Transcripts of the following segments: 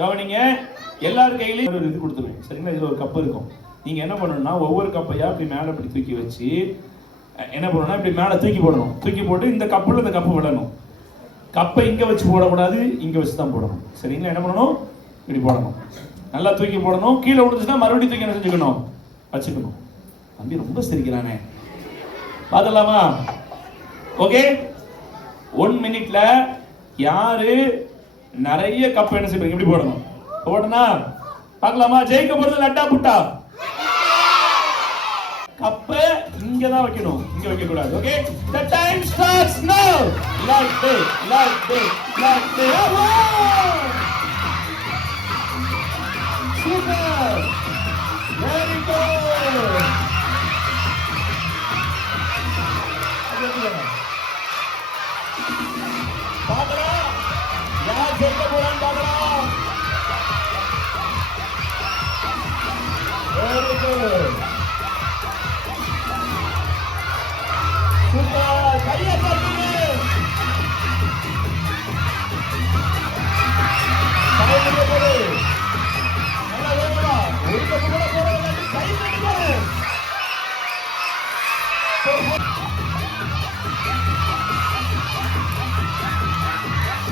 கவனிங்க, எல்லார் கையிலையும் ஒரு இது கொடுத்துருவேன். சரிங்களா? இதுல ஒரு கப்பு இருக்கும். நீங்க என்ன பண்ணணும்னா ஒவ்வொரு கப்பையா இப்படி மேல இப்படி தூக்கி வச்சு என்ன பண்ணணும்னா இப்படி மேல தூக்கி போடணும். தூக்கி போட்டு இந்த கப்புல இந்த கப்பு விடணும். கப்பை இங்க வச்சு போடக்கூடாது, இங்க வச்சு தான் போடணும். சரிங்களா? என்ன பண்ணணும்? இப்படி போடணும். நல்லா தூக்கி போடணும். கீழே விழுந்துச்சுன்னா மறுபடியும் தூக்கி என்ன செஞ்சுக்கணும்? வச்சுக்கணும். தம்பி ரொம்ப சிரிக்கிறானே, பார்த்துடலாமா? ஓகே, 1 மினிட்ல யாரு நிறைய கப் என்ன செய்வீங்க இப்படி போடணும். போடனா பார்க்கலாமா? ஜெயிக்க போறது லட்டா புட்டா. கப்ப இங்க தான் வைக்கணும், இங்க வைக்க கூடாது. Okay, the time starts now. Latte. Super, very good. பாக்கறா யார் ஜெயிக்க போறான்னு பாக்கறா. Very good. Super, கையை தட்டுங்க. கையை போடு. நல்லா வேணுமா? ஒரு கப்பு கூட போடுறது கை தட்டி போடு.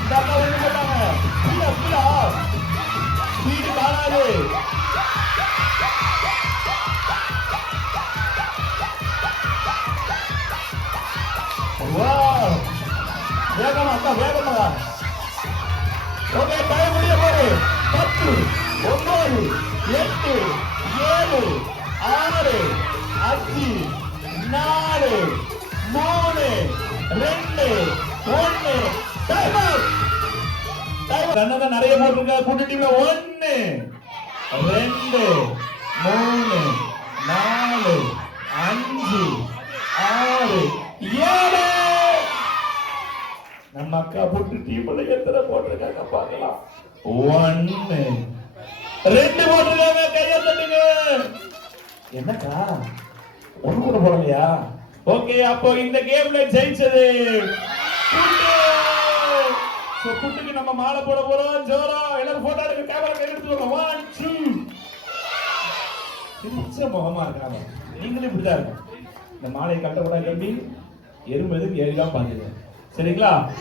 தாத்தா ஒண்ணு போட்டாங்க. கீழே ஸ்பீடு காணாது. வேகமா அக்கா, வேகமா. ஓகே, டைம் முடிய போகுது. 10, 9, 8, 7, 6, 5, 4, 3, 2, 1. Time out. கண்ணத நிறைய போட்டுருக்க. கூட்டு டீம்ல 1, 2, 3, 4, 5, 6, 7. நம்ம அக்கா போட்டு டீம்ல எத்தனை போட்டிருக்காங்க பார்க்கலாம். 1, 2 போட்டிருக்காங்க. கையை தட்டுங்க. என்னக்கா ஒண்ணு கூட போடலையா? ஓகே, அப்போ இந்த கேம்ல ஜெயிச்சது குட்டு. சோ குட்டுக்கு நம்ம மாலை போட போறோம். ஜோரா எல்லாரும் போட்டோ எடுக்க. கேமரா கையில எடுத்துக்கோங்க. 1, 2. சிரிச்ச முகமா இருக்காங்க. நீங்களும் இப்படிதான் இருக்கும். இந்த மாலையை கட்டக்கூடாது தம்பி. எறும்பு ஏறிதான் பாத்துங்க. சரிங்களா?